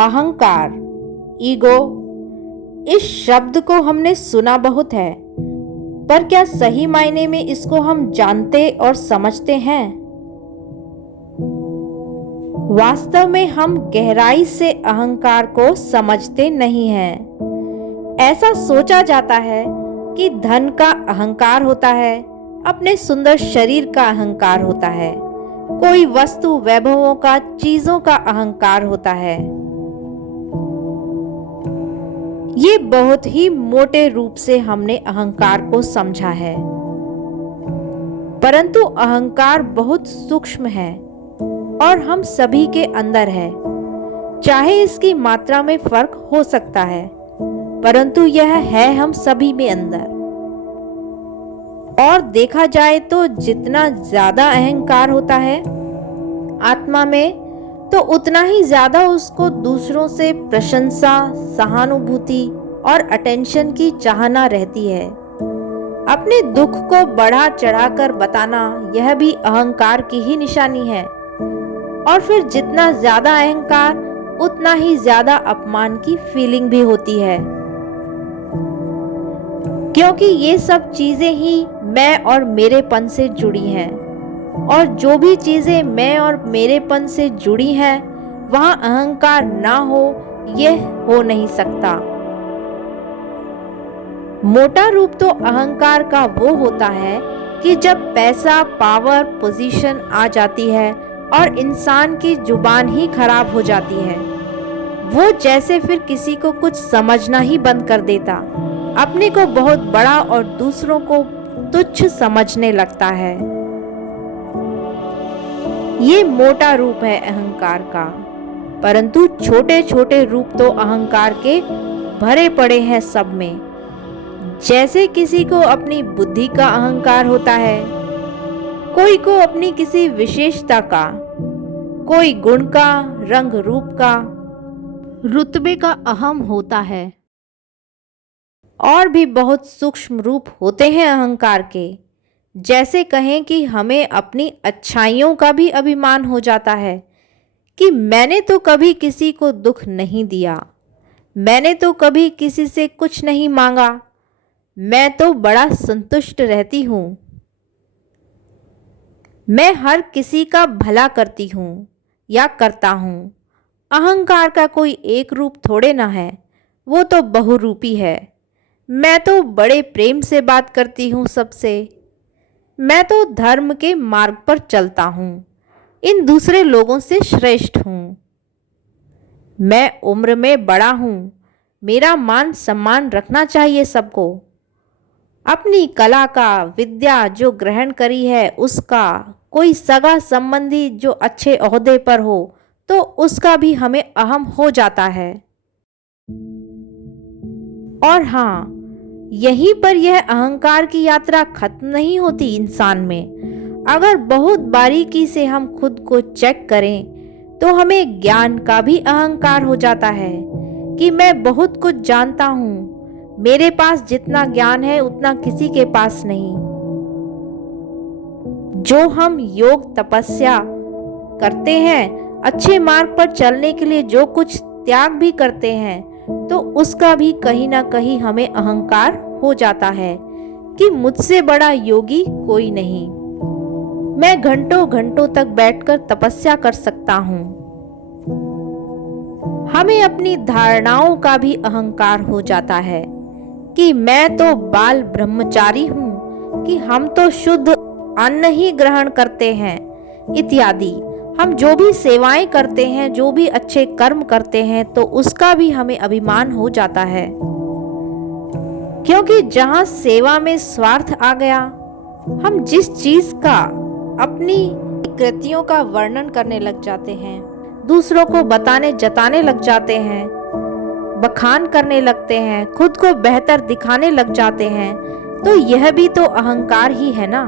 अहंकार, ईगो, इस शब्द को हमने सुना बहुत है, पर क्या सही मायने में इसको हम जानते और समझते हैं? वास्तव में हम गहराई से अहंकार को समझते नहीं हैं। ऐसा सोचा जाता है कि धन का अहंकार होता है, अपने सुंदर शरीर का अहंकार होता है, कोई वस्तु वैभवों का, चीजों का अहंकार होता है। ये बहुत ही मोटे रूप से हमने अहंकार को समझा है, परंतु अहंकार बहुत सूक्ष्म है और हम सभी के अंदर है। चाहे इसकी मात्रा में फर्क हो सकता है, परंतु यह है हम सभी में अंदर। और देखा जाए तो जितना ज्यादा अहंकार होता है आत्मा में, तो उतना ही ज्यादा उसको दूसरों से प्रशंसा, सहानुभूति और अटेंशन की चाहना रहती है। अपने दुख को बढ़ा चढ़ाकर बताना यह भी अहंकार की ही निशानी है। और फिर जितना ज्यादा अहंकार, उतना ही ज्यादा अपमान की फीलिंग भी होती है, क्योंकि ये सब चीजें ही मैं और मेरेपन से जुड़ी हैं। और जो भी चीजें मैं और मेरेपन से जुड़ी हैं, वहां अहंकार ना हो, यह हो नहीं सकता। मोटा रूप तो अहंकार का वो होता है कि जब पैसा, पावर, पोजीशन आ जाती है और इंसान की जुबान ही खराब हो जाती है, वो जैसे फिर किसी को कुछ समझना ही बंद कर देता, अपने को बहुत बड़ा और दूसरों को तुच्छ समझने लगता है। ये मोटा रूप है अहंकार का, परंतु छोटे छोटे रूप तो अहंकार के भरे पड़े हैं सब में। जैसे किसी को अपनी बुद्धि का अहंकार होता है, कोई को अपनी किसी विशेषता का, कोई गुण का, रंग रूप का, रुतबे का अहम होता है। और भी बहुत सूक्ष्म रूप होते हैं अहंकार के। जैसे कहें कि हमें अपनी अच्छाइयों का भी अभिमान हो जाता है कि मैंने तो कभी किसी को दुख नहीं दिया, मैंने तो कभी किसी से कुछ नहीं मांगा, मैं तो बड़ा संतुष्ट रहती हूँ, मैं हर किसी का भला करती हूँ या करता हूँ। अहंकार का कोई एक रूप थोड़े ना है, वो तो बहुरूपी है। मैं तो बड़े प्रेम से बात करती हूँ सबसे, मैं तो धर्म के मार्ग पर चलता हूँ, इन दूसरे लोगों से श्रेष्ठ हूँ, मैं उम्र में बड़ा हूँ, मेरा मान सम्मान रखना चाहिए सबको, अपनी कला का, विद्या जो ग्रहण करी है उसका, कोई सगा संबंधी जो अच्छे ओहदे पर हो तो उसका भी हमें अहम हो जाता है। और हाँ, यहीं पर यह अहंकार की यात्रा खत्म नहीं होती इंसान में। अगर बहुत बारीकी से हम खुद को चेक करें तो हमें ज्ञान का भी अहंकार हो जाता है कि मैं बहुत कुछ जानता हूँ, मेरे पास जितना ज्ञान है उतना किसी के पास नहीं। जो हम योग तपस्या करते हैं, अच्छे मार्ग पर चलने के लिए जो कुछ त्याग भी करते हैं, तो उसका भी कहीं ना कहीं हमें अहंकार हो जाता है कि मुझसे बड़ा योगी कोई नहीं, मैं घंटों घंटों तक बैठकर तपस्या कर सकता हूँ। हमें अपनी धारणाओं का भी अहंकार हो जाता है कि मैं तो बाल ब्रह्मचारी हूँ, कि हम तो शुद्ध अन्न ही ग्रहण करते हैं इत्यादि। हम जो भी सेवाएं करते हैं, जो भी अच्छे कर्म करते हैं, तो उसका भी हमें अभिमान हो जाता है, क्योंकि जहां सेवा में स्वार्थ आ गया, हम जिस चीज का, अपनी कृतियों का वर्णन करने लग जाते हैं, दूसरों को बताने जताने लग जाते हैं, बखान करने लगते हैं, खुद को बेहतर दिखाने लग जाते हैं, तो यह भी तो अहंकार ही है ना।